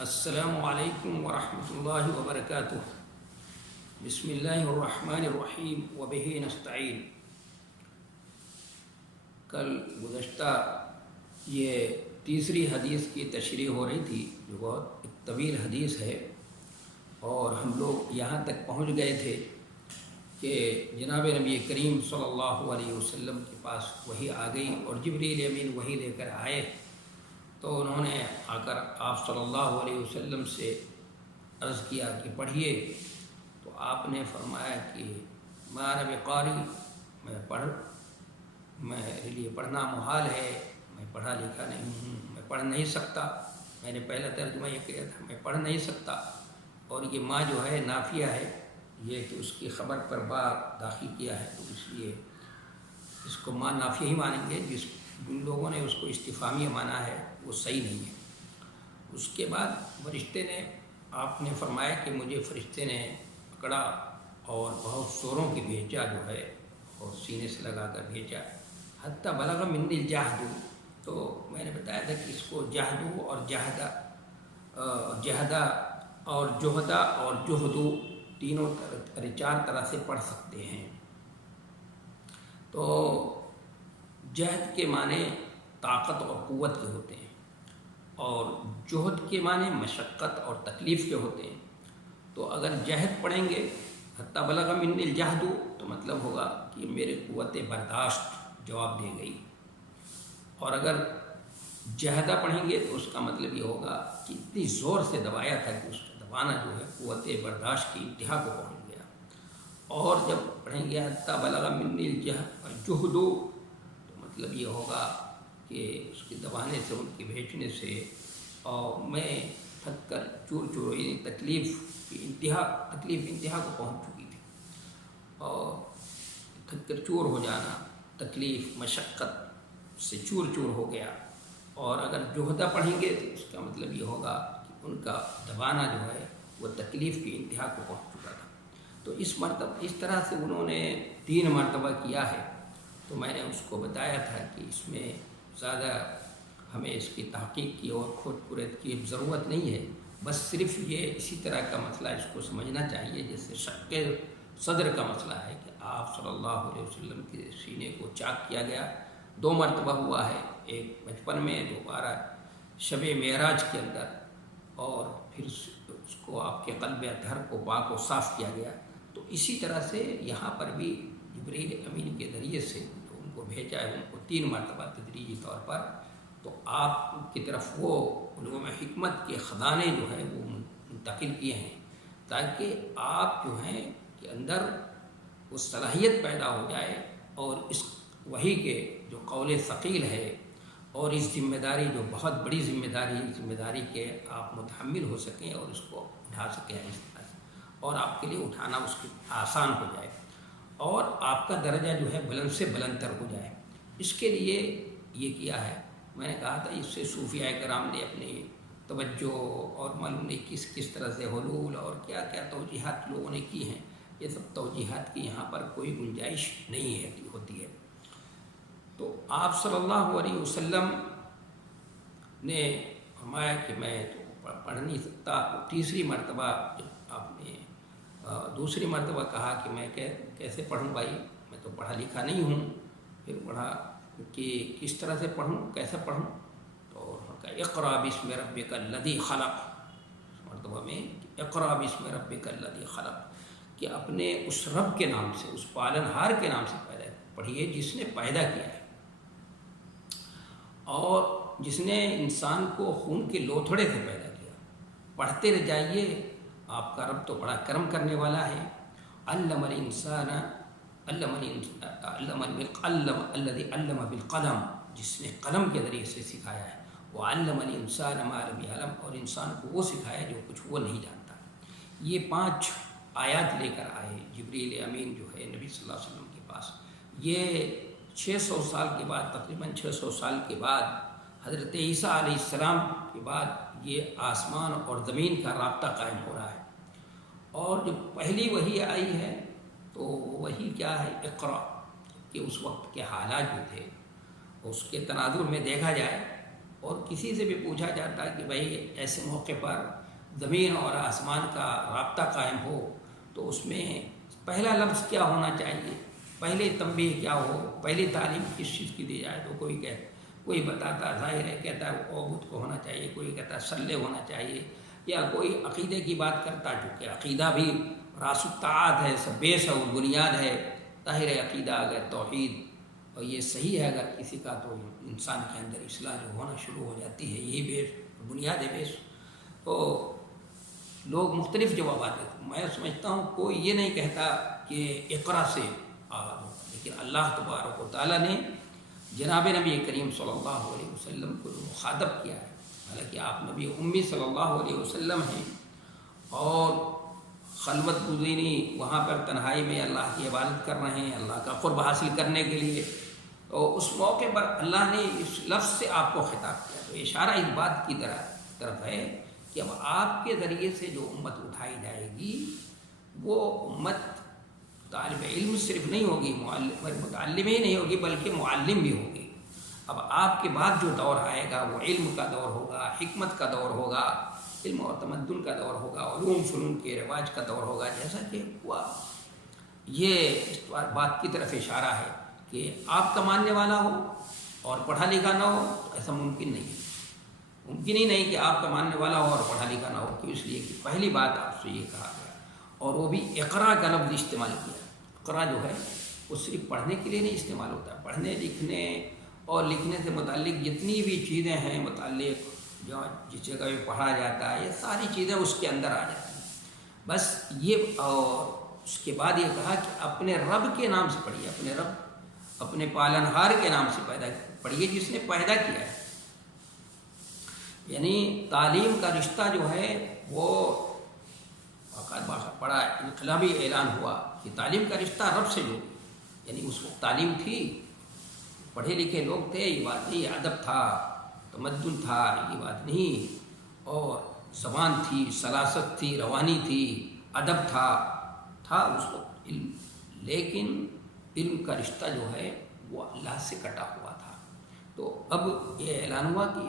السلام علیکم ورحمۃ اللہ وبرکاتہ۔ بسم اللہ الرحمن الرحیم وبہ نستعین۔ کل گزشتہ یہ تیسری حدیث کی تشریح ہو رہی تھی جو بہت ایک طویل حدیث ہے، اور ہم لوگ یہاں تک پہنچ گئے تھے کہ جناب نبی کریم صلی اللہ علیہ وسلم کے پاس وحی آ گئی اور جبریل امین وحی لے کر آئے، تو انہوں نے آ کر آپ صلی اللہ علیہ وسلم سے عرض کیا کہ پڑھیے، تو آپ نے فرمایا کہ ما انا بقاری، میرے لیے پڑھنا محال ہے، میں پڑھا لکھا نہیں ہوں، میں پڑھ نہیں سکتا۔ میں نے پہلا ترجمہ یہ کیا تھا، میں پڑھ نہیں سکتا، اور یہ ماں جو ہے نافیہ ہے، یہ کہ اس کی خبر پر با داخل کیا ہے، تو اس لیے اس کو ماں نافیہ ہی مانیں گے۔ جن لوگوں نے اس کو استفہامیہ مانا ہے وہ صحیح نہیں ہے۔ اس کے بعد فرشتے نے، آپ نے فرمایا کہ مجھے فرشتے نے پکڑا اور بہت زوروں کی بھیجا جو ہے، اور سینے سے لگا کر بھیجا، حتیٰ بلغ منی الجہد۔ تو میں نے بتایا تھا کہ اس کو جہدو اور جہدہ اور جہدہ اور جہدو تینوں چار طرح سے پڑھ سکتے ہیں۔ تو جہد کے معنی طاقت اور قوت کے ہوتے ہیں، اور جہد کے معنی مشقت اور تکلیف کے ہوتے ہیں۔ تو اگر جہد پڑھیں گے حتیٰ بلغ منی الجہد، تو مطلب ہوگا کہ میرے قوت برداشت جواب دے گئی، اور اگر جہدہ پڑھیں گے تو اس کا مطلب یہ ہوگا کہ اتنی زور سے دبایا تھا کہ اس کا دبانا جو ہے قوت برداشت کی انتہا کو پہنچ گیا۔ اور جب پڑھیں گے حتیٰ بلغ منی الجہد، تو مطلب یہ ہوگا کہ اس کے دبانے سے، ان کے بھیجنے سے، اور میں تھک کر چور چور، یعنی تکلیف انتہا کو پہنچ چکی تھی، اور تھک کر چور ہو جانا، تکلیف مشقت سے چور چور ہو گیا۔ اور اگر جہدہ پڑھیں گے تو اس کا مطلب یہ ہوگا کہ ان کا دبانا جو ہے وہ تکلیف کی انتہا کو پہنچ چکا تھا۔ تو اس طرح سے انہوں نے 3 مرتبہ کیا ہے۔ تو میں نے اس کو بتایا تھا کہ اس میں زیادہ ہمیں اس کی تحقیق کی اور کھوج پرت کی ضرورت نہیں ہے، بس صرف یہ اسی طرح کا مسئلہ اس کو سمجھنا چاہیے جیسے شق صدر کا مسئلہ ہے کہ آپ صلی اللہ علیہ وسلم کے سینے کو چاک کیا گیا، 2 مرتبہ ہوا ہے، ایک بچپن میں، دوبارہ شب معراج کے اندر، اور پھر اس کو آپ کے قلب اطہر کو پاک و صاف کیا گیا۔ تو اسی طرح سے یہاں پر بھی جبریل امین کے ذریعے سے ان کو بھیجا ہے، ان کو 3 مرتبہ تدریجی طور پر، تو آپ کی طرف وہ علوم حکمت کے خزانے جو ہیں وہ منتقل کیے ہیں، تاکہ آپ جو ہیں کہ اندر وہ صلاحیت پیدا ہو جائے، اور اس وحی کے جو قول ثقیل ہے، اور اس ذمہ داری جو بہت بڑی ذمہ داری کے آپ متحمل ہو سکیں اور اس کو اٹھا سکیں اس طرح سے، اور آپ کے لیے اٹھانا اس کی آسان ہو جائے، اور آپ کا درجہ جو ہے بلند سے بلند تر ہو جائے۔ اس کے لیے یہ کیا ہے، میں نے کہا تھا اس سے صوفیاء کرام نے اپنی توجہ اور معلوم نہیں کس طرح سے حلول اور کیا کیا توجیحات لوگوں نے کی ہیں، یہ سب توجیحات کی یہاں پر کوئی گنجائش نہیں ہے ہوتی ہے۔ تو آپ صلی اللہ علیہ وسلم نے فرمایا کہ میں تو پڑھ نہیں سکتا۔ تیسری مرتبہ جب آپ نے دوسری مرتبہ کہا کہ میں کیسے پڑھوں بھائی، میں تو پڑھا لکھا نہیں ہوں، پھر پڑھا کہ کس طرح سے پڑھوں، کیسے پڑھوں، تو کہا اقرأ باسم ربک الذی خلق، اس مرتبہ میں اقرأ باسم ربک الذی خلق، کہ اپنے اس رب کے نام سے، اس پالنہار کے نام سے پڑھیے جس نے پیدا کیا ہے، اور جس نے انسان کو خون کے لوتھڑے سے پیدا کیا۔ پڑھتے رہ جائیے، آپ کا رب تو بڑا کرم کرنے والا ہے۔ علم الانسان الذی علم بالقلم، جس نے قلم کے ذریعے سے سکھایا ہے، وعلم الانسان ما لم یعلم، اور انسان کو وہ سکھایا جو کچھ وہ نہیں جانتا۔ یہ 5 آیات لے کر آئے جبریل امین جو ہے نبی صلی اللہ علیہ وسلم کے پاس۔ یہ 600 سال کے بعد، تقریباً 600 سال کے بعد، حضرت عیسیٰ علیہ السلام کے بعد یہ آسمان اور زمین کا رابطہ قائم ہو رہا ہے۔ اور جو پہلی وحی آئی ہے تو وہی کیا ہے، اقرأ، کہ اس وقت کے حالات جو تھے اس کے تناظر میں دیکھا جائے اور کسی سے بھی پوچھا جاتا کہ بھائی ایسے موقع پر زمین اور آسمان کا رابطہ قائم ہو تو اس میں پہلا لفظ کیا ہونا چاہیے، پہلے تنبیہ کیا ہو، پہلی تعلیم کس چیز کی دی جائے، تو کوئی بتاتا ظاہر ہے کہتا ہے عبودت کو ہونا چاہیے، کوئی کہتا ہے صلے ہونا چاہیے، یا کوئی عقیدے کی بات کرتا چونکہ عقیدہ بھی راس الطاعات ہے، سب بیس ہے، وہ بنیاد ہے۔ ظاہر عقیدہ اگر توحید اور یہ صحیح ہے اگر کسی کا تو انسان کے اندر اصلاح جو ہونا شروع ہو جاتی ہے، یہی بیس بنیاد ہے بیس۔ تو لوگ مختلف جوابات دیتے، میں سمجھتا ہوں کوئی یہ نہیں کہتا کہ اقرا سے آغاز ہوگا، لیکن اللہ تبارک و تعالیٰ نے جناب نبی کریم صلی اللہ علیہ وسلم کو جو مخاطب کیا ہے، حالانکہ آپ نبی امی صلی اللہ علیہ وسلم ہیں اور خلوت گزینی وہاں پر تنہائی میں اللہ کی عبادت کر رہے ہیں اللہ کا قرب حاصل کرنے کے لیے، تو اس موقع پر اللہ نے اس لفظ سے آپ کو خطاب کیا، تو اشارہ اس بات کی طرف ہے کہ اب آپ کے ذریعے سے جو امت اٹھائی جائے گی وہ امت طالب علم صرف نہیں ہوگی، متعلم ہی نہیں ہوگی بلکہ معلم بھی ہوگی۔ اب آپ کے بعد جو دور آئے گا وہ علم کا دور ہوگا، حکمت کا دور ہوگا، علم اور تمدن کا دور ہوگا، علوم فنون کے رواج کا دور ہوگا، جیسا کہ ہوا۔ یہ اس بات کی طرف اشارہ ہے کہ آپ کا ماننے والا ہو اور پڑھا لکھا نہ ہو تو ایسا ممکن نہیں ہے، ممکن ہی نہیں کہ آپ کا ماننے والا ہو اور پڑھا لکھا نہ ہو، کہ اس لیے کہ پہلی بات آپ سے یہ کہا گیا، اور وہ بھی اقرا کا لفظ استعمال کیا۔ اقرا جو ہے وہ صرف پڑھنے کے لیے نہیں استعمال ہوتا ہے، پڑھنے لکھنے اور لکھنے سے متعلق جتنی بھی چیزیں ہیں متعلق جو جس جگہ بھی پڑھا جاتا ہے، یہ ساری چیزیں اس کے اندر آ جاتی ہیں۔ بس یہ، اور اس کے بعد یہ کہا کہ اپنے رب کے نام سے پڑھیے، اپنے رب، اپنے پالنہار کے نام سے پڑھیے جس نے پیدا کیا ہے۔ یعنی تعلیم کا رشتہ جو ہے وہ بڑا انقلابی اعلان ہوا کہ تعلیم کا رشتہ رب سے جوڑ، یعنی اس وقت تعلیم تھی، پڑھے لکھے لوگ تھے، یہ بات نہیں، ادب تھا، تمدن تھا، یہ بات نہیں، اور زبان تھی، سلاست تھی، روانی تھی، ادب تھا اس وقت علم، لیکن علم کا رشتہ جو ہے وہ اللہ سے کٹا ہوا تھا۔ تو اب یہ اعلان ہوا کہ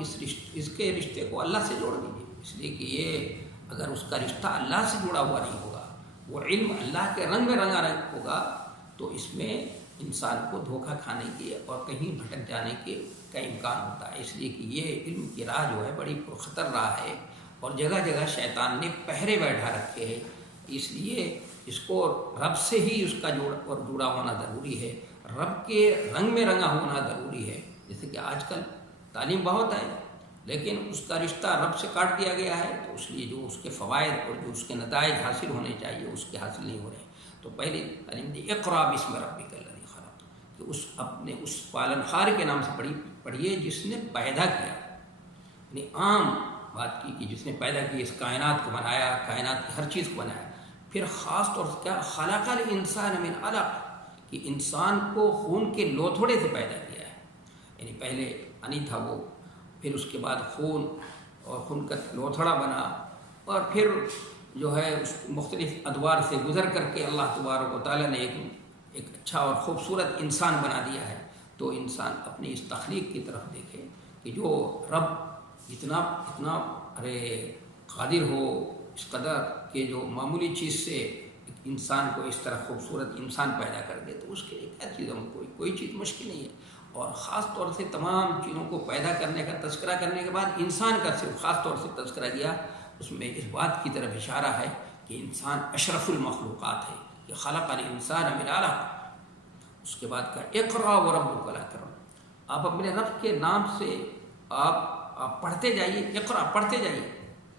اس کے رشتے کو اللہ سے جوڑ دیجیے، اس لیے کہ یہ اگر اس کا رشتہ اللہ سے جڑا ہوا نہیں ہوگا، وہ علم اللہ کے رنگ میں رنگا رنگ ہوگا، تو اس میں انسان کو دھوکہ کھانے کی اور کہیں بھٹک جانے کا امکان ہوتا ہے۔ اس لیے کہ یہ علم کی راہ جو ہے بڑی پرخطر راہ ہے، اور جگہ جگہ شیطان نے پہرے بیٹھا رکھے ہیں، اس لیے اس کو رب سے ہی اس کا جڑا ہونا ضروری ہے، رب کے رنگ میں رنگا ہونا ضروری ہے۔ جیسے کہ آج کل تعلیم بہت ہے لیکن اس کا رشتہ رب سے کاٹ دیا گیا ہے، تو اس لیے جو اس کے فوائد اور جو اس کے نتائج حاصل ہونے چاہیے اس کے حاصل نہیں ہو رہے ہیں۔ تو پہلی تعلیم دی اقرا بسم ربک الذی خلق، کہ اس پالنہار کے نام سے پڑھیے جس نے پیدا کیا، یعنی عام بات کی کہ جس نے پیدا کی، اس کائنات کو بنایا، کائنات کی ہر چیز کو بنایا، پھر خاص طور سے کیا، خلق الانسان من علق، کہ انسان کو خون کے لوتھڑے سے پیدا کیا ہے، یعنی پہلے پانی تھا وہ، پھر اس کے بعد خون، اور خون کا لوتھڑا بنا، اور پھر جو ہے اس مختلف ادوار سے گزر کر کے اللہ تبارک و تعالیٰ نے ایک اچھا اور خوبصورت انسان بنا دیا ہے۔ تو انسان اپنی اس تخلیق کی طرف دیکھے کہ جو رب اتنا قادر ہو، اس قدر کہ جو معمولی چیز سے ایک انسان کو اس طرح خوبصورت انسان پیدا کر دے، تو اس کے لیے کیا چیزوں میں کوئی چیز مشکل نہیں ہے۔ اور خاص طور سے تمام چیزوں کو پیدا کرنے کا تذکرہ کرنے کے بعد انسان کا صرف خاص طور سے تذکرہ کیا، اس میں اس بات کی طرف اشارہ ہے کہ انسان اشرف المخلوقات ہے، کہ خلق الانسان من علق۔ اس کے بعد کا اقرا وربک الاکرم، آپ اپنے رب کے نام سے آپ پڑھتے جائیے، اقرا پڑھتے جائیے،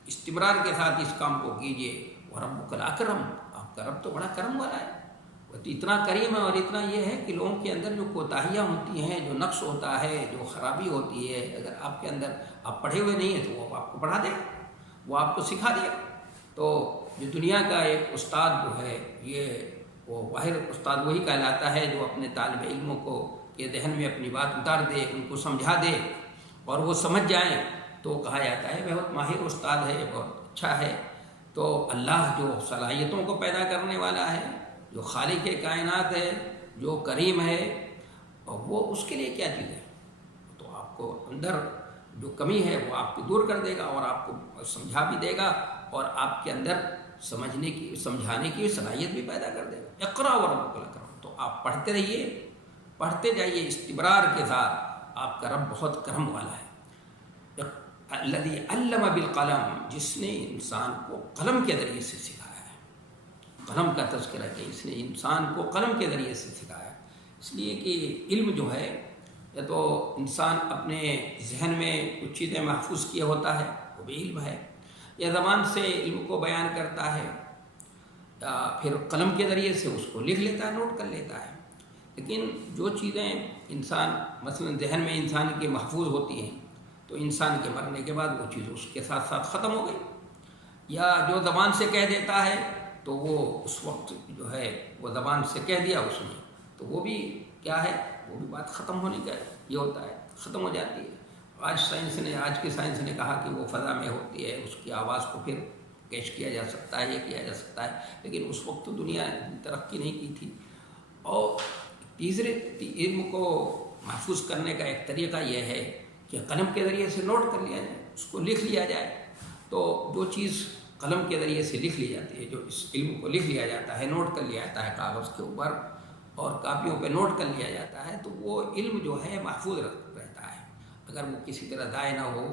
استمرار کے ساتھ اس کام کو کیجیے۔ وربک الاکرم، آپ کا رب تو بڑا کرم والا ہے، اتنا کریم ہے، اور اتنا یہ ہے کہ لوگوں کے اندر جو کوتاہیاں ہوتی ہیں، جو نقص ہوتا ہے، جو خرابی ہوتی ہے، اگر آپ کے اندر آپ پڑھے ہوئے نہیں ہیں تو وہ آپ کو پڑھا دے، وہ آپ کو سکھا دے۔ تو جو دنیا کا ایک استاد جو ہے، وہ واحد استاد وہی کہلاتا ہے جو اپنے طالب علموں کو کے ذہن میں اپنی بات اتار دے، ان کو سمجھا دے اور وہ سمجھ جائیں، تو کہا جاتا ہے بہت ماہر استاد ہے، بہت اچھا ہے۔ تو اللہ جو صلاحیتوں کو پیدا کرنے والا ہے، جو خالق کائنات ہے، جو کریم ہے، اور وہ اس کے لیے کیا چیز ہے، تو آپ کو اندر جو کمی ہے وہ آپ کو دور کر دے گا اور آپ کو سمجھا بھی دے گا اور آپ کے اندر سمجھانے کی صلاحیت بھی پیدا کر دے گا۔ اقرا وربک الاکرم، تو آپ پڑھتے رہیے، پڑھتے جائیے استبرار کے ساتھ، آپ کا رب بہت کرم والا ہے۔ الذی علم بالقلم، جس نے انسان کو قلم کے ذریعے سے سکھایا ہے، قلم کا تذکرہ کہ اس نے انسان کو قلم کے ذریعے سے سکھایا ہے۔ اس لیے کہ علم جو ہے یا تو انسان اپنے ذہن میں کچھ چیزیں محفوظ کیے ہوتا ہے، وہ بھی علم ہے، یا زبان سے علم کو بیان کرتا ہے، یا پھر قلم کے ذریعے سے اس کو لکھ لیتا ہے، نوٹ کر لیتا ہے۔ لیکن جو چیزیں انسان مثلا ذہن میں انسان کی محفوظ ہوتی ہیں تو انسان کے مرنے کے بعد وہ چیز اس کے ساتھ ساتھ ختم ہو گئی، یا جو زبان سے کہہ دیتا ہے تو وہ اس وقت جو ہے وہ زبان سے کہہ دیا اس نے تو وہ بھی کیا ہے، وہ بھی بات ختم ہونے کا یہ ہوتا ہے، ختم ہو جاتی ہے۔ آج کی سائنس نے کہا کہ وہ فضا میں ہوتی ہے، اس کی آواز کو پھر کیچ کیا جا سکتا ہے، یہ کیا جا سکتا ہے، لیکن اس وقت تو دنیا ترقی نہیں کی تھی۔ اور تیسرے علم کو محفوظ کرنے کا ایک طریقہ یہ ہے کہ قلم کے ذریعے سے نوٹ کر لیا جائے، اس کو لکھ لیا جائے۔ تو جو چیز قلم کے ذریعے سے لکھ لی جاتی ہے، جو اس علم کو لکھ لیا جاتا ہے، نوٹ کر لیا جاتا ہے کاغذ کے اوپر اور کاپیوں پہ نوٹ کر لیا جاتا ہے، تو وہ علم جو ہے محفوظ رہتا ہے۔ اگر وہ کسی طرح ضائع نہ ہو،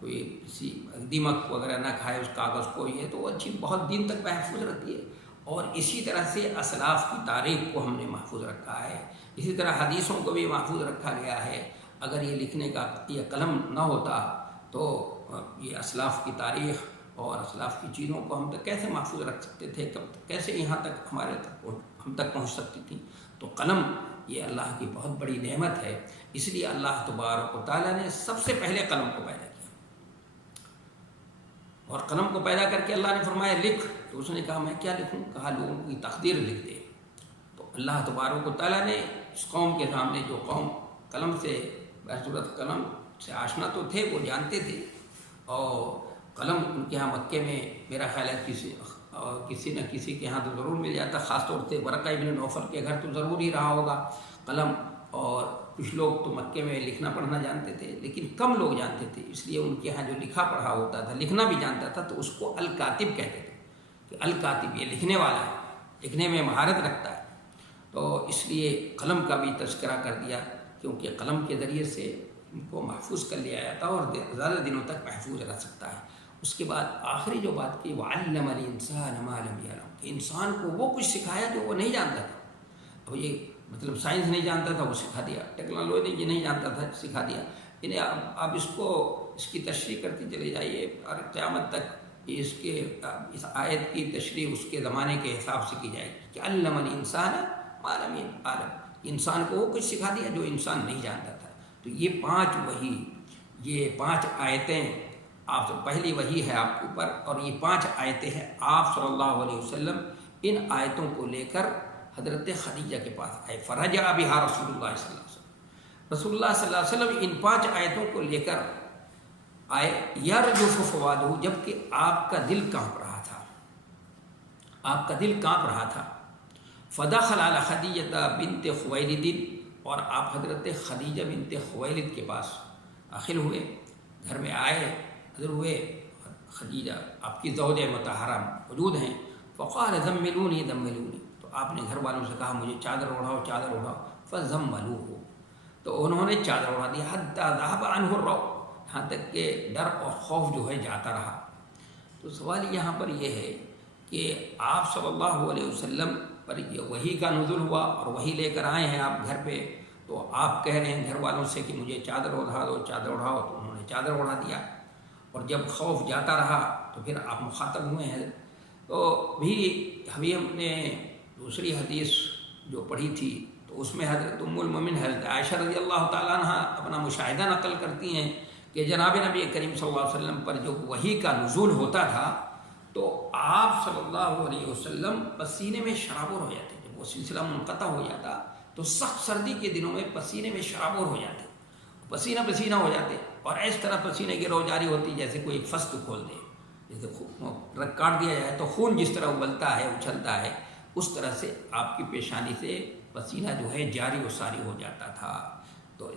کوئی کسی دیمک وغیرہ نہ کھائے اس کاغذ کو، یہ تو وہ چیز بہت دن تک محفوظ رہتی ہے۔ اور اسی طرح سے اسلاف کی تاریخ کو ہم نے محفوظ رکھا ہے، اسی طرح حدیثوں کو بھی محفوظ رکھا گیا ہے۔ اگر یہ لکھنے کا یہ قلم نہ ہوتا تو یہ اسلاف کی تاریخ اور اسلاف کی چیزوں کو ہم تک کیسے محفوظ رکھ سکتے تھے، کیسے یہاں تک ہم تک پہنچ سکتی تھی۔ تو قلم یہ اللہ کی بہت بڑی نعمت ہے، اس لیے اللہ تبارک و تعالیٰ نے سب سے پہلے قلم کو پیدا کیا، اور قلم کو پیدا کر کے اللہ نے فرمایا لکھ، تو اس نے کہا میں کیا لکھوں؟ کہا لوگوں کی تقدیر لکھ دے۔ تو اللہ تبارک و تعالیٰ نے اس قوم کے سامنے، جو قوم قلم سے بصورت قلم سے آشنا تو تھے، وہ جانتے تھے، اور قلم ان کے ہاں مکے میں میرا خیال ہے کسی نہ کسی کے ہاں تو ضرور مل جاتا، خاص طور سے ورقہ ابن نوفل کے گھر تو ضرور ہی رہا ہوگا قلم، اور کچھ لوگ تو مکے میں لکھنا پڑھنا جانتے تھے، لیکن کم لوگ جانتے تھے، اس لیے ان کے ہاں جو لکھا پڑھا ہوتا تھا، لکھنا بھی جانتا تھا، تو اس کو الکاتب کہتے تھے کہ الکاتب یہ لکھنے والا ہے، لکھنے میں مہارت رکھتا ہے۔ تو اس لیے قلم کا بھی تذکرہ کر دیا، کیونکہ قلم کے ذریعے سے ان کو محفوظ کر لیا جاتا ہے اور زیادہ دنوں تک محفوظ رہ سکتا ہے۔ اس کے بعد آخری جو بات کی وَعَلَّمَ الْإِنسَانَ مَا لَمْ يَعْلَمْ، کہ انسان کو وہ کچھ سکھایا جو وہ نہیں جانتا تھا۔ اب یہ مطلب سائنس نہیں جانتا تھا، وہ سکھا دیا، ٹیکنالوجی یہ نہیں جانتا تھا، سکھا دیا۔ انہیں اب اس کی تشریح کرتے چلے جائیے اور قیامت تک اس آیت کی تشریح اس کے زمانے کے حساب سے کی جائے گی کہ عَلَّمَ الْإِنسَانَ مَا لَمْ يَعْلَمْ، انسان کو وہ کچھ سکھا دیا جو انسان نہیں جانتا تھا۔ تو یہ پانچ آیتیں آپ سے پہلی وحی ہے آپ کے اوپر، اور یہ 5 آیتیں ہیں آپ صلی اللہ علیہ وسلم ان آیتوں کو لے کر حضرت خدیجہ کے پاس آئے، فرجع بہا رسول اللہ صلی اللہ علیہ وسلم، رسول اللہ صلی اللہ علیہ وسلم ان 5 آیتوں کو لے کر آئے، یرجف فؤادہ، جبکہ آپ کا دل کانپ رہا تھا، آپ کا دل کانپ رہا تھا۔ فدخل علی خدیجہ بنت خویلد، اور آپ حضرت خدیجہ بنت خویلد کے پاس داخل ہوئے، گھر میں آئے، حضر ہوئے، خدیجہ آپ کی زوج مطہرہ موجود ہیں۔ فقال زملونی زملونی، تو آپ نے گھر والوں سے کہا مجھے چادر اڑاؤ چادر اڑاؤ، فزملوہ، تو انہوں نے چادر اڑا دی، حتی ذهب عنہ الروع، یہاں تک کہ ڈر اور خوف جو ہے جاتا رہا۔ تو سوال یہاں پر یہ ہے کہ آپ صلی اللہ علیہ وسلم پر یہ وحی کا نزول ہوا اور وحی لے کر آئے ہیں آپ گھر پہ، تو آپ کہہ رہے ہیں گھر والوں سے کہ مجھے چادر اڑا دو چادر اڑاؤ، تو انہوں نے چادر اڑا دیا، اور جب خوف جاتا رہا تو پھر آپ مخاطب ہوئے ہیں۔ تو ابھی ہم نے دوسری حدیث جو پڑھی تھی تو اس میں حضرت ام المومنین حضرت عائشہ رضی اللہ تعالیٰ عنہ اپنا مشاہدہ نقل کرتی ہیں کہ جناب نبی کریم صلی اللہ علیہ وسلم پر جو وحی کا نزول ہوتا تھا تو آپ صلی اللہ علیہ وسلم پسینے میں شرابور ہو جاتے، جب وہ سلسلہ منقطع ہو جاتا تو سخت سردی کے دنوں میں پسینے میں شرابور ہو جاتے، پسینہ پسینہ ہو جاتے، اور اس طرح پسینے کی رو جاری ہوتی جیسے کوئی فست کھول دے، جیسے رگ کاٹ دیا جائے تو خون جس طرح ابلتا ہے اچھلتا ہے، اس طرح سے آپ کی پیشانی سے پسینہ جو ہے جاری و ساری ہو جاتا تھا۔ تو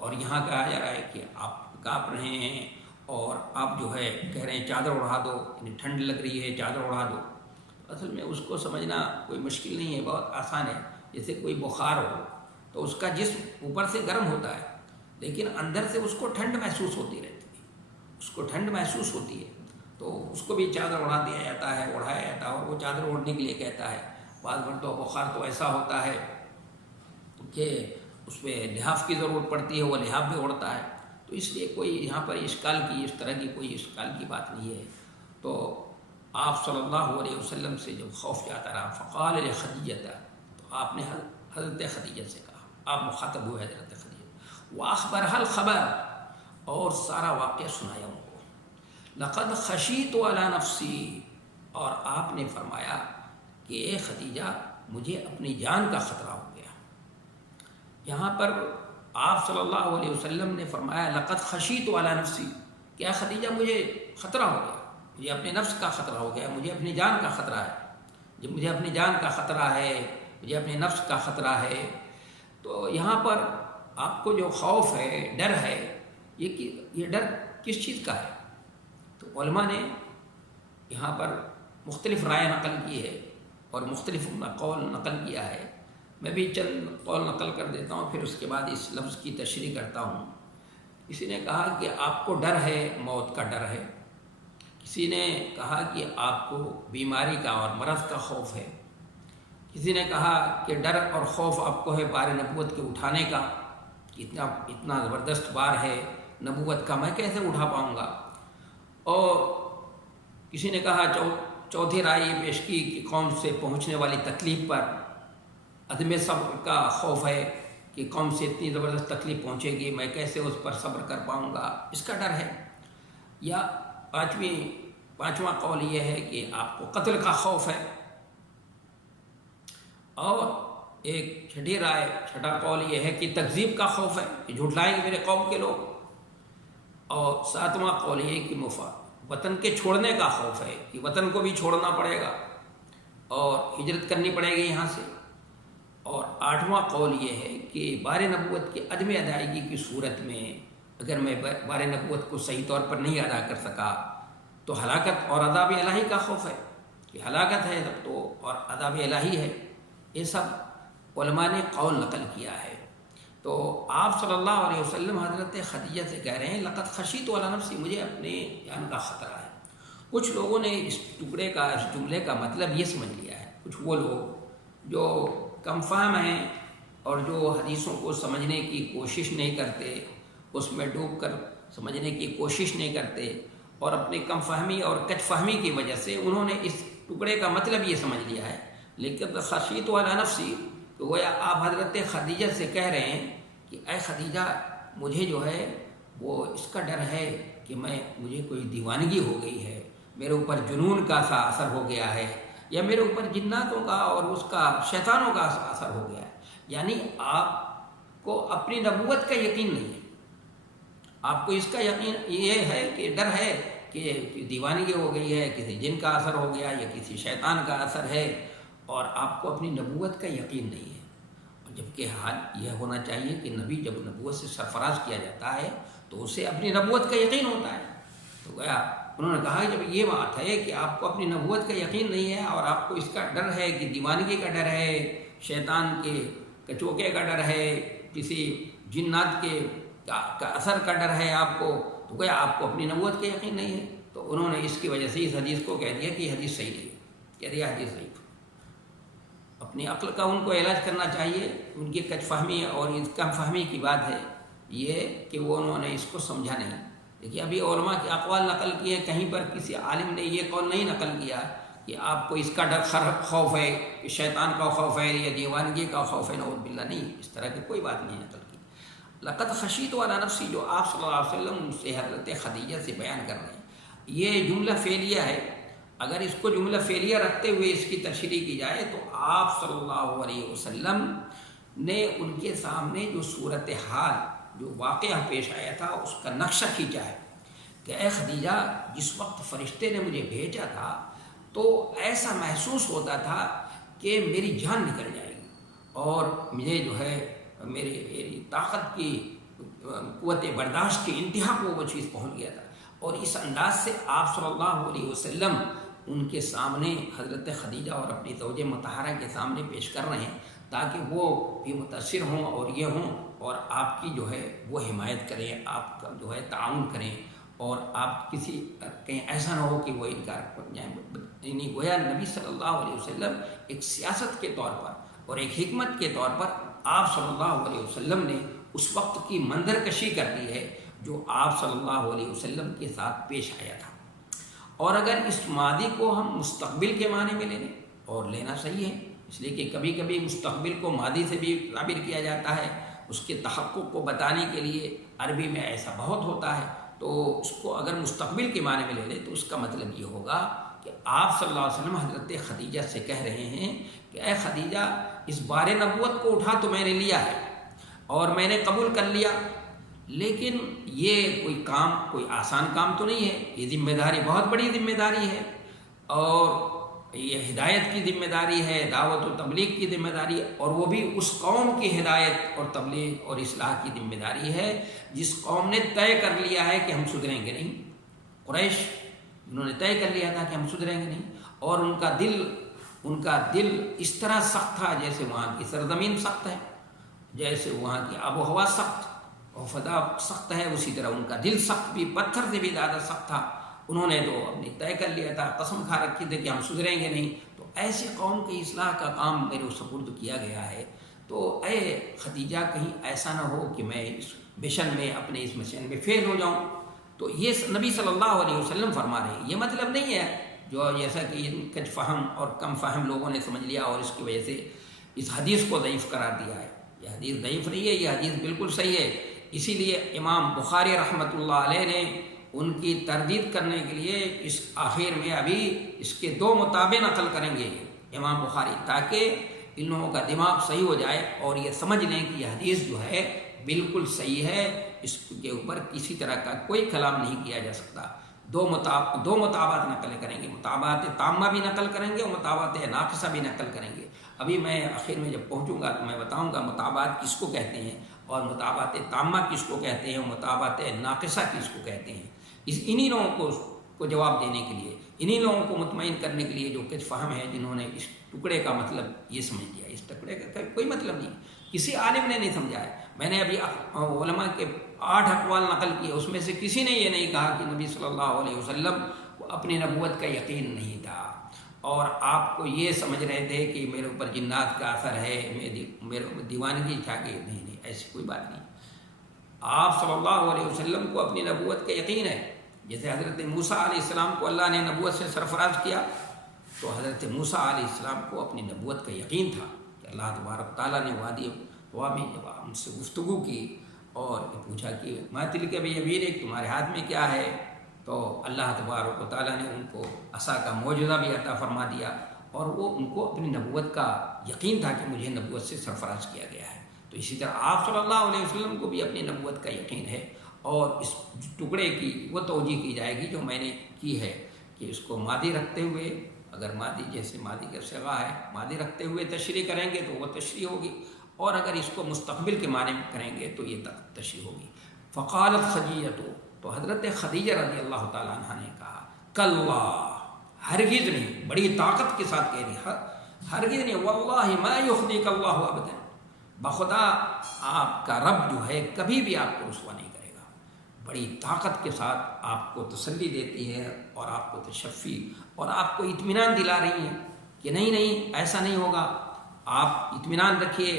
اور یہاں کہا جا رہا ہے کہ آپ کانپ رہے ہیں اور آپ جو ہے کہہ رہے ہیں چادر اڑا دو، یعنی ٹھنڈ لگ رہی ہے چادر اڑا دو. اصل میں اس کو سمجھنا کوئی مشکل نہیں ہے، بہت آسان ہے. جیسے کوئی بخار ہو تو اس کا جسم اوپر سے گرم ہوتا ہے لیکن اندر سے اس کو ٹھنڈ محسوس ہوتی رہتی ہے، اس کو ٹھنڈ محسوس ہوتی ہے، تو اس کو بھی چادر اڑا دیا جاتا ہے، اڑایا جاتا ہے، اور وہ چادر اوڑھنے کے لیے کہتا ہے. بعض مرتبہ بخار تو ایسا ہوتا ہے کہ اس میں لحاف کی ضرورت پڑتی ہے، وہ لحاف بھی اڑتا ہے. تو اس لیے کوئی یہاں پر اشکال کی اس طرح کی کوئی اشکال کی بات نہیں ہے. تو آپ صلی اللہ علیہ وسلم سے جب خوف جاتا رہا، فقال لخدیجہ، تو آپ نے حضرت خدیجہ سے کہا، آپ مخاطب ہوئے حضرت خدیجہ، وأخبرها الخبر، اور سارا واقعہ سنایا ان کو. لقد خشیت علی نفسی، اور آپ نے فرمایا کہ اے خدیجہ مجھے اپنی جان کا خطرہ ہو گیا. یہاں پر آپ صلی اللہ علیہ وسلم نے فرمایا لقد خشیت علی نفسی، کیا خدیجہ مجھے خطرہ ہو گیا، مجھے اپنے نفس کا خطرہ ہو گیا، مجھے اپنی جان کا خطرہ ہے. جب مجھے اپنی جان کا خطرہ ہے، مجھے اپنے نفس کا خطرہ ہے، تو یہاں پر آپ کو جو خوف ہے، ڈر ہے، یہ ڈر کس چیز کا ہے؟ تو علماء نے یہاں پر مختلف رائے نقل کی ہے اور مختلف قول نقل کیا ہے. میں بھی چند قول نقل کر دیتا ہوں، پھر اس کے بعد اس لفظ کی تشریح کرتا ہوں. کسی نے کہا کہ آپ کو ڈر ہے، موت کا ڈر ہے. کسی نے کہا کہ آپ کو بیماری کا اور مرض کا خوف ہے. کسی نے کہا کہ ڈر اور خوف آپ کو ہے بار نبوت کے اٹھانے کا، اتنا زبردست بار ہے نبوت کا، میں کیسے اٹھا پاؤں گا. اور کسی نے کہا چوتھی رائے یہ پیش کی کہ قوم سے پہنچنے والی تکلیف پر عدم صبر کا خوف ہے کہ قوم سے اتنی زبردست تکلیف پہنچے گی، میں کیسے اس پر صبر کر پاؤں گا، اس کا ڈر ہے. یا پانچواں قول یہ ہے کہ آپ کو قتل کا خوف ہے. اور ایک چھٹا قول یہ ہے کہ تکذیب کا خوف ہے کہ جھٹلائیں گے میرے قوم کے لوگ. اور ساتواں قول یہ کہ وطن کے چھوڑنے کا خوف ہے کہ وطن کو بھی چھوڑنا پڑے گا اور ہجرت کرنی پڑے گی یہاں سے. اور آٹھواں قول یہ ہے کہ بار نبوت کی عدم ادائیگی کی صورت میں اگر میں بار نبوت کو صحیح طور پر نہیں ادا کر سکا تو ہلاکت اور عذاب الہی کا خوف ہے کہ ہلاکت ہے تب تو اور عذاب الہی ہے. یہ سب علماء نے قول نقل کیا ہے. تو آپ صلی اللہ علیہ وسلم حضرت خدیجہ سے کہہ رہے ہیں لقد خشیت علی نفسی، مجھے اپنے جان کا خطرہ ہے. کچھ لوگوں نے اس جملے کا مطلب یہ سمجھ لیا ہے، کچھ وہ لوگ جو کم فہم ہیں اور جو حدیثوں کو سمجھنے کی کوشش نہیں کرتے، اس میں ڈوب کر سمجھنے کی کوشش نہیں کرتے، اور اپنی کم فہمی اور کچ فہمی کی وجہ سے انہوں نے اس ٹکڑے کا مطلب یہ سمجھ لیا ہے. لیکن خشیت علی نفسی، تو گویا آپ حضرت خدیجہ سے کہہ رہے ہیں کہ اے خدیجہ مجھے جو ہے وہ اس کا ڈر ہے کہ مجھے کوئی دیوانگی ہو گئی ہے، میرے اوپر جنون کا سا اثر ہو گیا ہے، یا میرے اوپر جناتوں کا اور اس کا شیطانوں کا اثر ہو گیا ہے. یعنی آپ کو اپنی نبوت کا یقین نہیں ہے، آپ کو اس کا یقین یہ ہے کہ ڈر ہے کہ دیوانگی ہو گئی ہے، کسی جن کا اثر ہو گیا یا کسی شیطان کا اثر ہے، اور آپ کو اپنی نبوت کا یقین نہیں ہے. جبکہ حال یہ ہونا چاہیے کہ نبی جب نبوت سے سرفراز کیا جاتا ہے تو اسے اپنی نبوت کا یقین ہوتا ہے. تو گویا انہوں نے کہا کہ جب یہ بات ہے کہ آپ کو اپنی نبوت کا یقین نہیں ہے اور آپ کو اس کا ڈر ہے کہ دیوانگی کا ڈر ہے، شیطان کے کچوکے کا ڈر ہے، کسی جنات کے کا اثر کا ڈر ہے آپ کو، تو گویا آپ کو اپنی نبوت کا یقین نہیں ہے. تو انہوں نے اس کی وجہ سے اس حدیث کو کہہ دیا کہ یہ حدیث صحیح نہیں ہے، کہہ دیا حدیث صحیح. اپنی عقل کا ان کو علاج کرنا چاہیے. ان کی کچ فہمی اور کم فہمی کی بات ہے یہ کہ وہ انہوں نے اس کو سمجھا نہیں. دیکھیے ابھی علماء کے اقوال نقل کیے، کہیں پر کسی عالم نے یہ قول نہیں نقل کیا کہ آپ کو اس کا ڈر خوف ہے کہ شیطان کا خوف ہے یا دیوانگی کا خوف ہے، نعوذ باللہ. نہیں، اس طرح کی کوئی بات نہیں نقل کی. لقد خشیت علی نفسی جو آپ صلی اللہ علیہ وسلم سے حضرت خدیجہ سے بیان کر رہے ہیں، یہ جملہ فعلیہ ہے. اگر اس کو جملہ فعلیہ رکھتے ہوئے اس کی تشریح کی جائے تو آپ صلی اللہ علیہ وسلم نے ان کے سامنے جو صورتحال، جو واقعہ پیش آیا تھا، اس کا نقشہ کھینچا ہے کہ اے خدیجہ جس وقت فرشتے نے مجھے بھیجا تھا تو ایسا محسوس ہوتا تھا کہ میری جان نکل جائے گی اور مجھے جو ہے میری طاقت کی قوت برداشت کی انتہا کو وہ چیز پہنچ گیا تھا، اور اس انداز سے آپ صلی اللہ علیہ وسلم ان کے سامنے حضرت خدیجہ اور اپنی زوج مطہرہ کے سامنے پیش کر رہے ہیں تاکہ وہ بھی متاثر ہوں اور یہ ہوں، اور آپ کی جو ہے وہ حمایت کریں، آپ کا جو ہے تعاون کریں، اور آپ کسی کہیں ایسا نہ ہو کہ وہ انکار کر جائیں۔ یعنی گویا نبی صلی اللہ علیہ وسلم ایک سیاست کے طور پر اور ایک حکمت کے طور پر آپ صلی اللہ علیہ وسلم نے اس وقت کی منظر کشی کر دی ہے جو آپ صلی اللہ علیہ وسلم کے ساتھ پیش آیا تھا۔ اور اگر اس ماضی کو ہم مستقبل کے معنی میں لے لیں، اور لینا صحیح ہے، اس لیے کہ کبھی کبھی مستقبل کو ماضی سے بھی تعبیر کیا جاتا ہے، اس کے تحقق کو بتانے کے لیے عربی میں ایسا بہت ہوتا ہے، تو اس کو اگر مستقبل کے معنی میں لے لیں تو اس کا مطلب یہ ہوگا کہ آپ صلی اللہ علیہ وسلم حضرت خدیجہ سے کہہ رہے ہیں کہ اے خدیجہ، اس بار نبوت کو اٹھا تو میں نے لیا ہے اور میں نے قبول کر لیا، لیکن یہ کوئی آسان کام تو نہیں ہے، یہ ذمہ داری بہت بڑی ذمہ داری ہے، اور یہ ہدایت کی ذمہ داری ہے، دعوت و تبلیغ کی ذمہ داری ہے، اور وہ بھی اس قوم کی ہدایت اور تبلیغ اور اصلاح کی ذمہ داری ہے جس قوم نے طے کر لیا ہے کہ ہم سدھریں گے نہیں۔ قریش انہوں نے طے کر لیا تھا کہ ہم سدھریں گے نہیں، اور ان کا دل اس طرح سخت تھا جیسے وہاں کی سرزمین سخت ہے، جیسے وہاں کی آب و ہوا سخت اور فضا سخت ہے، اسی طرح ان کا دل سخت بھی، پتھر سے بھی زیادہ سخت تھا۔ انہوں نے تو اپنی طے کر لیا تھا، قسم کھا رکھی تھی کہ ہم سدھریں گے نہیں، تو ایسی قوم کی اصلاح کا کام میرے سپرد کیا گیا ہے، تو اے خدیجہ کہیں ایسا نہ ہو کہ میں اس مشن میں اپنے اس مشن میں فیل ہو جاؤں۔ تو یہ نبی صلی اللہ علیہ وسلم فرما رہے ہیں، یہ مطلب نہیں ہے جو جیسا کہ ان کچھ فہم اور کم فہم لوگوں نے سمجھ لیا اور اس کی وجہ سے اس حدیث کو ضعیف قرار دیا ہے۔ یہ حدیث ضعیف نہیں ہے، یہ حدیث بالکل صحیح ہے، اسی لیے امام بخاری رحمۃ اللہ علیہ نے ان کی تردید کرنے کے لیے اس آخر میں ابھی اس کے 2 مطابع نقل کریں گے امام بخاری، تاکہ ان لوگوں کا دماغ صحیح ہو جائے اور یہ سمجھ لیں کہ یہ حدیث جو ہے بالکل صحیح ہے، اس کے اوپر کسی طرح کا کوئی کلام نہیں کیا جا سکتا۔ 2 مطابعات نقل کریں گے، مطابعات تامہ بھی نقل کریں گے اور مطابعات ناقصہ بھی نقل کریں گے۔ ابھی میں آخر میں جب پہنچوں گا تو میں بتاؤں گا مطابعات کس کو کہتے ہیں اور مطابعات تامہ کس کو کہتے ہیں اور مطابعات ناقصہ کس کو کہتے ہیں۔ انہی لوگوں کو جواب دینے کے لیے، انہی لوگوں کو مطمئن کرنے کے لیے جو کچھ فہم ہے، جنہوں نے اس ٹکڑے کا مطلب یہ سمجھ لیا، اس ٹکڑے کا کوئی مطلب نہیں، کسی عالم نے نہیں سمجھایا۔ میں نے ابھی علماء کے 8 اقوال نقل کیے، اس میں سے کسی نے یہ نہیں کہا کہ نبی صلی اللہ علیہ وسلم کو اپنی نبوت کا یقین نہیں تھا اور آپ کو یہ سمجھ رہے تھے کہ میرے اوپر جنات کا اثر ہے، میرے دیوانگی تھا کہ نہیں، ایسی کوئی بات نہیں۔ آپ صلی اللہ علیہ وسلم کو اپنی نبوت کا یقین ہے، جیسے حضرت موسیٰ علیہ السلام کو اللہ نے نبوت سے سرفراز کیا، تو حضرت موسیٰ علیہ السلام کو اپنی نبوت کا یقین تھا کہ اللہ تبارک تعالیٰ نے وادی طوا میں جب ہم سے گفتگو کی اور پوچھا کہ ما تلک بیمینک، تمہارے ہاتھ میں کیا ہے، تو اللہ تبارک و تعالیٰ نے ان کو عصا کا معجزہ بھی عطا فرما دیا، اور وہ ان کو اپنی نبوت کا یقین تھا کہ مجھے نبوت سے سرفراز کیا گیا ہے۔ تو اسی طرح آپ صلی اللہ علیہ وسلم کو بھی اپنی نبوت کا یقین ہے، اور اس ٹکڑے کی وہ توجیہ کی جائے گی جو میں نے کی ہے کہ اس کو ماضی رکھتے ہوئے، اگر ماضی جیسے ماضی کا صیغہ ہے، ماضی رکھتے ہوئے تشریح کریں گے تو وہ تشریح ہوگی، اور اگر اس کو مستقبل کے معنی میں کریں گے تو یہ تشریح ہوگی۔ فقالت خدیجہ، تو حضرت خدیجہ رضی اللہ تعالیٰ عنہ نے کہا، کلا، ہرگز نہیں، بڑی طاقت کے ساتھ کہہ رہی، ہرگز نہیں، واللہ ما یخزیک اللہ ابدا، بخدا آپ کا رب جو ہے کبھی بھی آپ کو رسوا نہیں کرے گا۔ بڑی طاقت کے ساتھ آپ کو تسلی دیتی ہے اور آپ کو تشفی اور آپ کو اطمینان دلا رہی ہیں کہ نہیں ایسا نہیں ہوگا، آپ اطمینان رکھیے،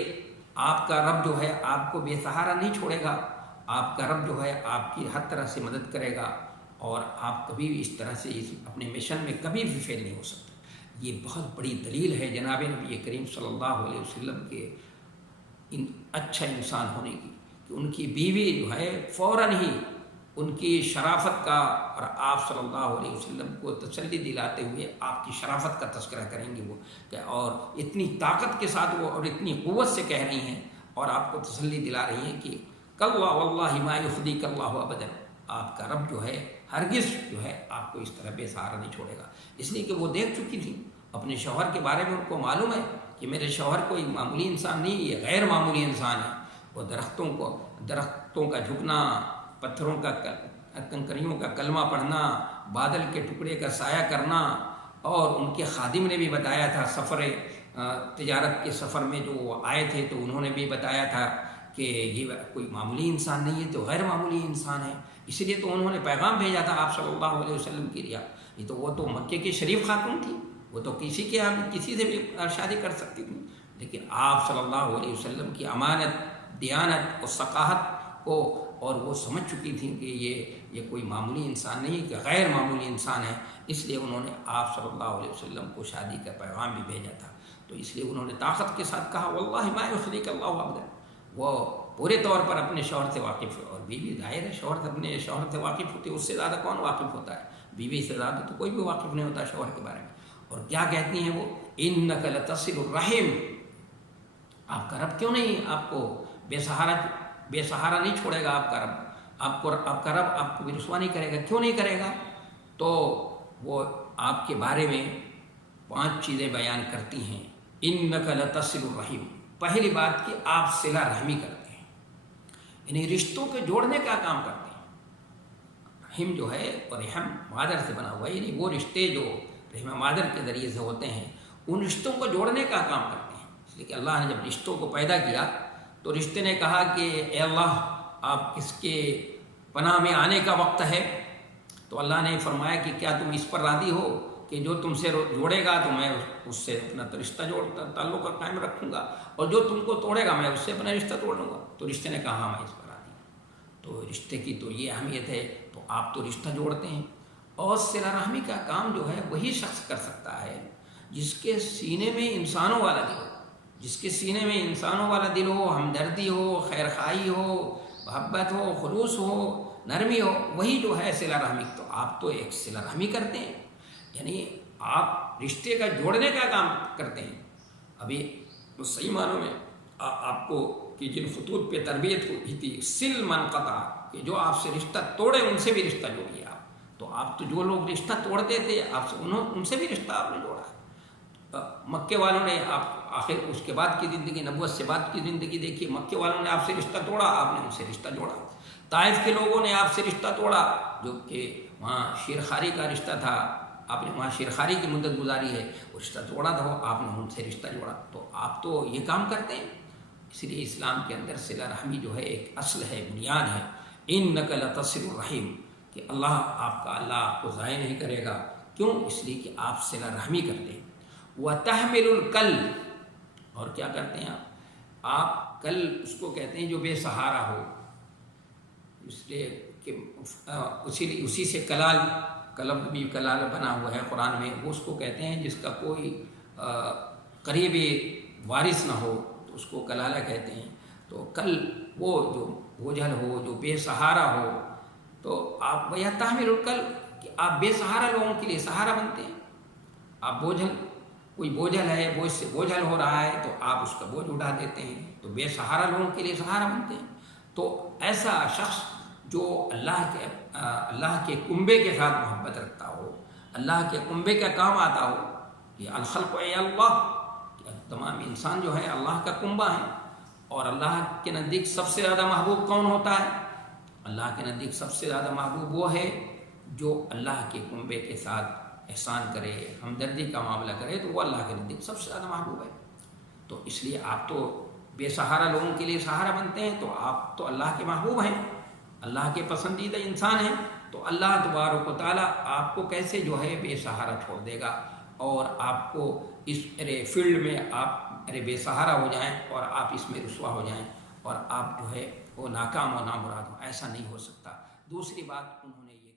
آپ کا رب جو ہے آپ کو بے سہارا نہیں چھوڑے گا، آپ کا رب جو ہے آپ کی ہر طرح سے مدد کرے گا، اور آپ کبھی بھی اس طرح سے اپنے مشن میں کبھی بھی فیل نہیں ہو سکتے۔ یہ بہت بڑی دلیل ہے جناب نبی کریم صلی اللہ علیہ وسلم کے اچھا انسان ہونے کی، کہ ان کی بیوی جو ہے فوراً ہی ان کی شرافت کا، اور آپ صلی اللہ علیہ وسلم کو تسلی دلاتے ہوئے آپ کی شرافت کا تذکرہ کریں گے وہ، اور اتنی طاقت کے ساتھ وہ اور اتنی قوت سے کہہ رہی ہیں اور آپ کو تسلی دلا رہی ہیں کہ کلا واللہ ما یخزیک اللہ ابدا، آپ کا رب جو ہے ہرگز جو ہے آپ کو اس طرح بے سہارا نہیں چھوڑے گا۔ اس لیے کہ وہ دیکھ چکی تھی اپنے شوہر کے بارے میں، ان کو معلوم ہے کہ میرے شوہر کوئی معمولی انسان نہیں، یہ غیر معمولی انسان ہے، وہ درختوں کا جھکنا، پتھروں کا کنکریوں کا کلمہ پڑھنا، بادل کے ٹکڑے کا سایہ کرنا، اور ان کے خادم نے بھی بتایا تھا سفر تجارت کے سفر میں جو وہ آئے تھے تو انہوں نے بھی بتایا تھا کہ یہ کوئی معمولی انسان نہیں ہے، تو غیر معمولی انسان ہے، اس لیے تو انہوں نے پیغام بھیجا تھا آپ صلی اللہ علیہ وسلم کی ریا. یہ تو وہ تو مکے کی شریف خاتون تھی، وہ تو کسی سے بھی شادی کر سکتی تھی، لیکن آپ صلی اللہ علیہ وسلم کی امانت، دیانت اور ثقافت کو، اور وہ سمجھ چکی تھیں کہ یہ کوئی معمولی انسان نہیں ہے، کہ غیر معمولی انسان ہے، اس لیے انہوں نے آپ صلی اللہ علیہ وسلم کو شادی کا پیغام بھی بھیجا تھا. تو اس لیے انہوں نے طاقت کے ساتھ کہا واللہ ما یخزیک اللہ ابدا. وہ پورے طور پر اپنے شوہر سے واقف ہے، اور بیوی ظاہر ہے شوہر اپنے شوہر سے واقف ہوتی ہے، اس سے زیادہ کون واقف ہوتا ہے؟ بیوی سے زیادہ تو کوئی بھی واقف نہیں ہوتا شوہر کے بارے میں. اور کیا کہتی ہیں وہ؟ انک لتصل الرحم. آپ کا رب کیوں نہیں آپ کو بے سہارا نہیں چھوڑے گا؟ آپ کا رب آپ کا رب آپ کو بھی رسوا نہیں کرے گا، کیوں نہیں کرے گا؟ تو وہ آپ کے بارے میں 5 چیزیں بیان کرتی ہیں. انک لتصل الرحم. پہلی بات کہ آپ صلہ رحمی کرتے ہیں، یعنی رشتوں کے جوڑنے کا کام کرتے ہیں. رحم جو ہے اور رحم مادر سے بنا ہوا ہے، یعنی وہ رشتے جو رحم مادر کے ذریعے سے ہوتے ہیں ان رشتوں کو جوڑنے کا کام کرتے ہیں. اس لیے کہ اللہ نے جب رشتوں کو پیدا کیا تو رشتے نے کہا کہ اے اللہ آپ کس کے پناہ میں آنے کا وقت ہے. تو اللہ نے فرمایا کہ کیا تم اس پر راضی ہو کہ جو تم سے جوڑے گا تو میں اس سے اپنا رشتہ تعلق قائم رکھوں گا، اور جو تم کو توڑے گا میں اس سے اپنا رشتہ توڑ لوں گا. تو رشتے نے کہا ہاں میں اس پر راضی ہوں. تو رشتے کی تو یہ اہمیت ہے. تو آپ تو رشتہ جوڑتے ہیں. اور صلہ رحمی کا کام جو ہے وہی شخص کر سکتا ہے جس کے سینے میں انسانوں والا دل ہو، جس کے سینے میں انسانوں والا دل ہو، ہمدردی ہو، خیر خواہی ہو، محبت ہو، خلوص ہو، نرمی ہو، وہی جو ہے صلہ رحمی. تو آپ تو ایک صلہ رحمی کرتے ہیں، یعنی آپ رشتے کا جوڑنے کا کام کرتے ہیں. ابھی تو صحیح معنوں میں آپ کو کہ جن خطوط پہ تربیت ہوئی تھی، سل من قطع، کہ جو آپ سے رشتہ توڑے ان سے بھی رشتہ جوڑیے آپ. تو آپ تو جو لوگ رشتہ توڑتے تھے آپ سے ان سے بھی رشتہ آپ نے جوڑا. مکے والوں نے آپ آخر اس کے بعد کی زندگی، نبوت سے بعد کی زندگی دیکھی، مکے والوں نے آپ سے رشتہ توڑا، آپ نے ان سے رشتہ جوڑا. طائف کے لوگوں نے آپ سے رشتہ توڑا، جو کہ وہاں شیرخواری کا رشتہ تھا، آپ نے وہاں شیرخواری کی مدت گزاری ہے، وہ رشتہ توڑا تھا، آپ نے ان سے رشتہ جوڑا. تو آپ تو یہ کام کرتے ہیں. اس لیے اسلام کے اندر صلہ رحمی جو ہے ایک اصل ہے، بنیاد ہے. انک لتصل الرحم، کہ اللہ آپ کو ضائع نہیں کرے گا. کیوں؟ اس لیے کہ آپ صلہ رحمی کرتے ہیں. وتحمل الکل، اور کیا کرتے ہیں آپ کل اس کو کہتے ہیں جو بے سہارا ہو، اس لیے کہ اسی سے کلب بھی کلال بنا ہوا ہے قرآن میں. وہ اس کو کہتے ہیں جس کا کوئی قریبی وارث نہ ہو تو اس کو کلالہ کہتے ہیں. تو کل وہ جو بوجھل ہو، جو بے سہارا ہو، تو آپ وہ تحمل الکل، کہ آپ بے سہارا لوگوں کے لیے سہارا بنتے ہیں. آپ کوئی بوجھل ہے، بوجھ سے بوجھل ہو رہا ہے تو آپ اس کا بوجھ اٹھا دیتے ہیں. تو بے سہارا لوگوں کے لیے سہارا بنتے ہیں. تو ایسا شخص جو اللہ کے کنبے کے ساتھ محبت رکھتا ہو، اللہ کے کنبے کا کام آتا ہو، کہ الخلق اے اللہ، کہ تمام انسان جو ہے اللہ کا کنبہ ہے. اور اللہ کے نزدیک سب سے زیادہ محبوب کون ہوتا ہے؟ اللہ کے نزدیک سب سے زیادہ محبوب وہ ہے جو اللہ کے کنبے کے ساتھ احسان کرے، ہمدردی کا معاملہ کرے، تو وہ اللہ کے نزدیک سب سے زیادہ محبوب ہے. تو اس لیے آپ تو بے سہارا لوگوں کے لیے سہارا بنتے ہیں. تو آپ تو اللہ کے محبوب ہیں، اللہ کے پسندیدہ انسان ہیں. تو اللہ تبارک و تعالیٰ آپ کو کیسے جو ہے بے سہارا چھوڑ دے گا، اور آپ کو اس فیلڈ میں آپ بے سہارا ہو جائیں اور آپ اس میں رسوا ہو جائیں اور آپ جو ہے وہ ناکام و نامراد ہو. ایسا نہیں ہو سکتا. دوسری بات انہوں نے یہ